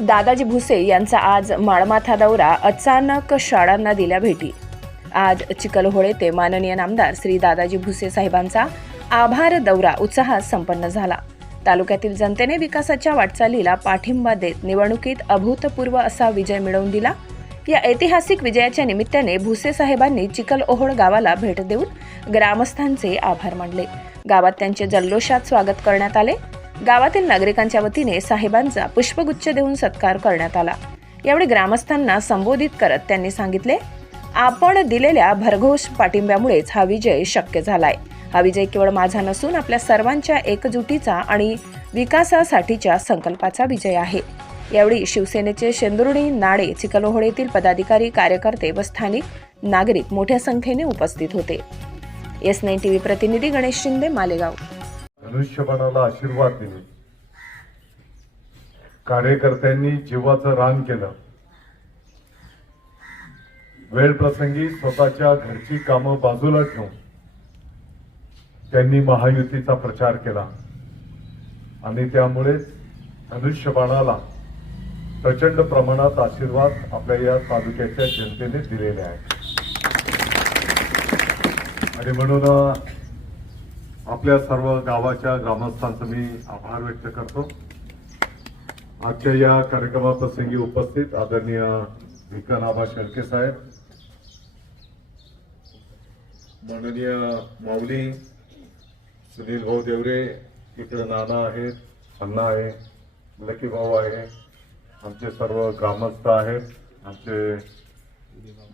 दादाजी भुसे यांचा आज माळमाथा दौरा अचानक शाळांना दिल्या भेटी. आज चिखलहोळे ते माननीय नामदार श्री दादाजी भुसे साहेबांचा आभार दौरा उत्साहात संपन्न झाला. तालुक्यातील जनतेने विकासाच्या वाटचालीला पाठिंबा देत निवडणुकीत अभूतपूर्व असा विजय मिळवून दिला. या ऐतिहासिक विजयाच्या निमित्ताने भुसे साहेबांनी चिखलओहोळ गावाला भेट देऊन ग्रामस्थांचे आभार मानले. गावात त्यांचे जल्लोषात स्वागत करण्यात आले. गावातील नागरिकांच्या वतीने साहेबांचा पुष्पगुच्छ देऊन सत्कार करण्यात आला. यावेळी ग्रामस्थांना संबोधित करत त्यांनी सांगितले आपण दिलेल्या भरघोष पाठिंब्यामुळेच हा विजय शक्य झालाय. हा विजय केवळ माझा नसून आपल्या सर्वांच्या एकजुटीचा आणि विकासासाठीच्या संकल्पाचा विजय आहे. यावेळी शिवसेनेचे शेंदुर्णी नाडे चिखलोहोळेतील पदाधिकारी कार्यकर्ते व स्थानिक नागरिक मोठ्या संख्येने उपस्थित होते. एस नाईन टीव्ही प्रतिनिधी गणेश शिंदे मालेगाव. धनुष्यबाणाला आशीर्वाद दिले. कार्यकर्त्यांनी जीवाचं रान केलं. वेळ प्रसंगी स्वतःच्या घरची कामं बाजूला ठेवून त्यांनी महायुतीचा प्रचार केला. आणि त्यामुळेच धनुष्यबाणाला प्रचंड प्रमाणात आशीर्वाद आपल्या या तालुक्याच्या जनतेने दिलेले आहेत. आणि म्हणून आपल्या सर्व गावाच्या ग्रामस्थांचं मी आभार व्यक्त करतो. आजच्या या कार्यक्रमाप्रसंगी उपस्थित आदरणीय भिकानाबा शेळके साहेब माननीय माऊली सुनील भाऊ देवरे इकडे नाना आहेत अण्णा आहे लकी भाऊ आहे आमचे सर्व ग्रामस्थ आहेत आमचे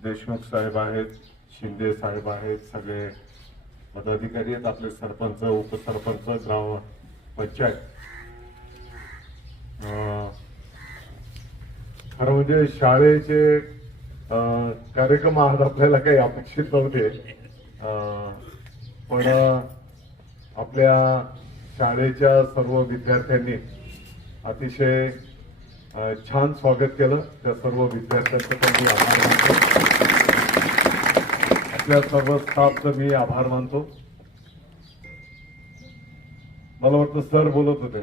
देशमुख साहेब आहेत शिंदे साहेब आहेत सगळे पदाधिकारी आहेत आपले सरपंच उपसरपंच ग्राम पंचायत. खरं म्हणजे शाळेचे कार्यक्रम आज आपल्याला काही अपेक्षित नव्हते. अं, पण आपल्या शाळेच्या सर्व विद्यार्थ्यांनी अतिशय छान स्वागत केलं. त्या सर्व विद्यार्थ्यांचं पण मी आभार मानतो. आपल्या सर्व स्टाफचं मी आभार मानतो मला वाटतं सर बोलत होते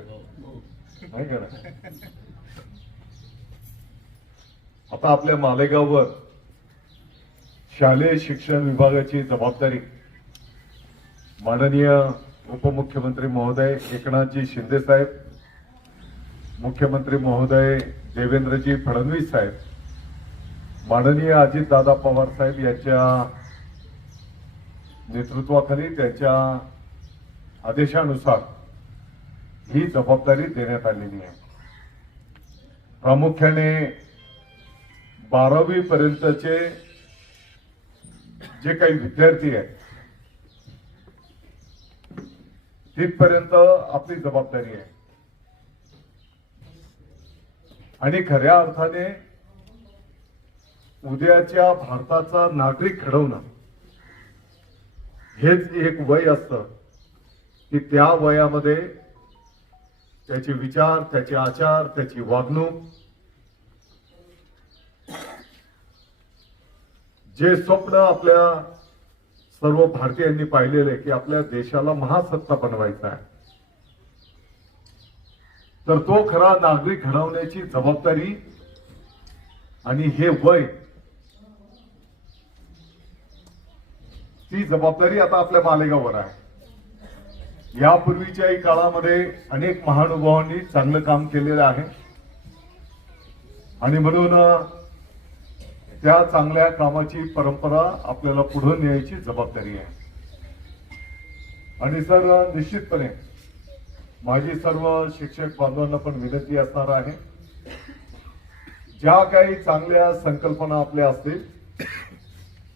नाही का ना? आता आपल्या मालेगाववर शालेय शिक्षण विभागाची जबाबदारी माननीय उपमुख्यमंत्री महोदय एकनाथजी शिंदे साहेब मुख्यमंत्री महोदय देवेंद्रजी फडणवीस साहेब माननीय अजितदादा पवार साहेब यांच्या नेतृत्वाखाली त्यांच्या आदेशानुसार ही जबाबदारी देण्यात आलेली आहे. प्रामुख्याने बारावी पर्यंतचे जे काही विद्यार्थी आहेत तिथपर्यंत आपली जबाबदारी आहे. आणि खऱ्या अर्थाने उद्याच्या भारताचा नागरिक घडवणं हेच एक वय असतं की त्या वयामध्ये त्याचे विचार त्याचे आचार त्याची वागणूक जे स्वप्न आपल्या सर्व भारतीयांनी पाहिलेले की आपल्या देशाला महासत्ता बनवायचा आहे. तर तो खरा नागरिक घडवण्याची जबाबदारी आणि हे वय ती जबाबदारी आता आपल्या मालेगाववर आहे. यापूर्वीच्याही काळामध्ये अनेक महानुभावांनी चांगलं काम केलेलं आहे. आणि म्हणून त्या चांगल्या कामाची परंपरा आपल्याला पुढे न्यायची जबाबदारी आहे. आणि सर निश्चितपणे माझी सर्व शिक्षक बांधवांना पण विनंती असणार आहे. ज्या काही चांगल्या संकल्पना आपल्या असतील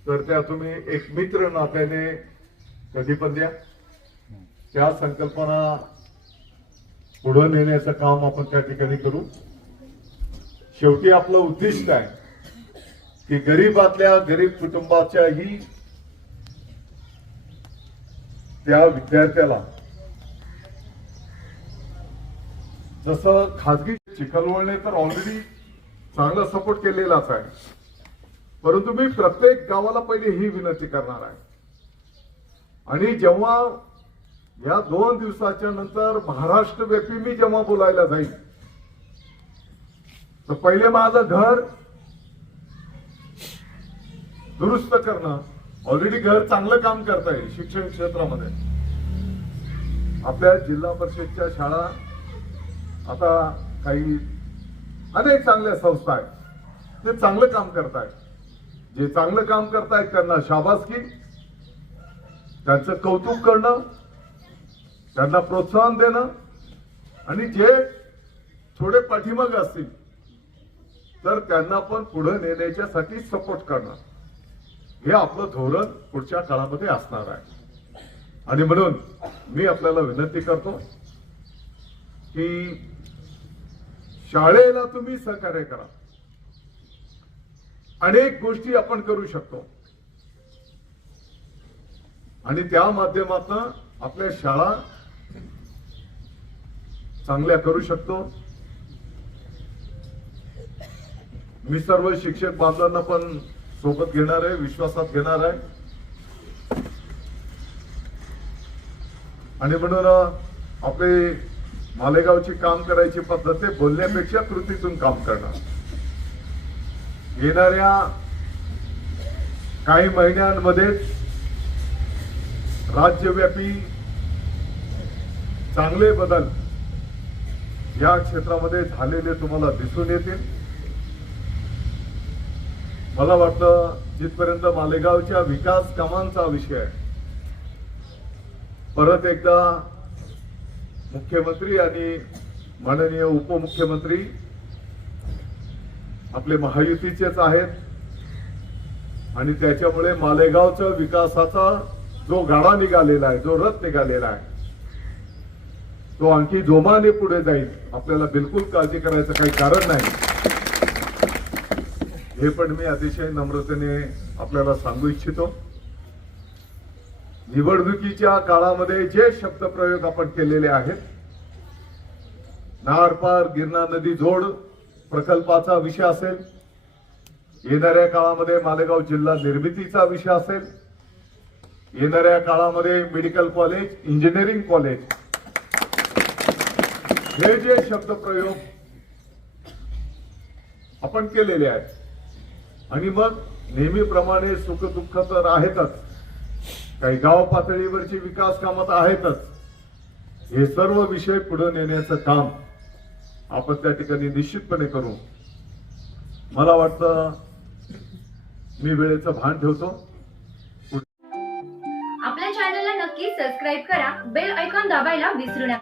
तर त्या तुम्ही एक मित्र नात्याने कधी पण द्या. त्या संकल्पना पुढे नेण्याचं काम आपण त्या ठिकाणी करू. शेवटी आपलं उद्दिष्ट आहे की गरीबातल्या गरीब कुटुंबाच्याही त्या विद्यार्थ्याला जसं खाजगी चिखलवळने तर ऑलरेडी चांगला सपोर्ट केलेलाच आहे. परंतु मी प्रत्येक गावाला पहिले ही विनंती करणार आहे. आणि जेव्हा या दोन दिवसाच्या नंतर महाराष्ट्रव्यापी मी जेव्हा बोलायला जाईल तर पहिले माझं घर दुरुस्त करणं ऑलरेडी घर चांगलं काम करत आहे शिक्षण क्षेत्रामध्ये. आपल्या जिल्हा परिषदच्या शाळा आता काही अनेक चांगल्या संस्था आहेत ते चांगलं काम करतायत. जे चांगलं काम करतायत त्यांना शाबासकी त्यांचं कौतुक करणं त्यांना प्रोत्साहन देणं आणि जे थोडे पाठीमाग असतील तर त्यांना पण पुढे नेण्याच्यासाठी सपोर्ट करणं. हे आपलं धोरण पुढच्या काळामध्ये असणार आहे. आणि म्हणून मी आपल्याला विनंती करतो की शाळेला तुम्ही सहकार्य करा. अनेक गोष्टी आपण करू शकतो. आणि त्या माध्यमातून आपल्या शाळा चांगल्या करू शकतो. मी सर्व शिक्षक बांधवांना पण सोबत घेणार आहे विश्वासात घेणार आहे. आणि म्हणून आपले मालेगावची काम करायची पद्धत आहे बोलण्यापेक्षा कृतीतून काम करणार. येणाऱ्या काही महिन्यांमध्ये राज्यव्यापी चांगले बदल या क्षेत्रामध्ये झालेले तुम्हाला दिसून येतील. मला वाटतं जिथपर्यंत मालेगावच्या विकास कामांचा विषय आहे परत एकदा मुख्यमंत्री आणि माननीय उपमुख्यमंत्री आपले महायुतीचेच आहेत. आणि त्याच्यामुळे मालेगावचा विकासाचा जो गाडा निघालेला आहे जो रथ निघालेला आहे तो आणखी जोमाने पुढे जाईल. आपल्याला बिलकुल काळजी करायचं काही कारण नाही. हे पण मी अतिशय नम्रतेने आपल्याला सांगू इच्छितो. निवडणुकीच्या काळामध्ये जे शब्दप्रयोग आपण केलेले आहेत नारपार गिरणा नदी जोड प्रकल्पाचा विषय असेल येणाऱ्या काळामध्ये मालेगाव जिल्हा निर्मितीचा विषय असेल येणाऱ्या काळामध्ये मेडिकल कॉलेज इंजिनिअरिंग कॉलेज हे जे शब्दप्रयोग आपण केलेले आहेत आणि मग नेहमीप्रमाणे सुख दुःख तर आहेतच काही गाव पातळीवरची विकास कामात आहेतच हे सर्व विषय पुढे नेण्याचं काम आपण त्या ठिकाणी निश्चितपणे करू. मला वाटतं मी वेळेचं भान ठेवतो. आपल्या चॅनलला नक्की सबस्क्राईब करा. बेल ऐकॉन दाबायला विसरू नका.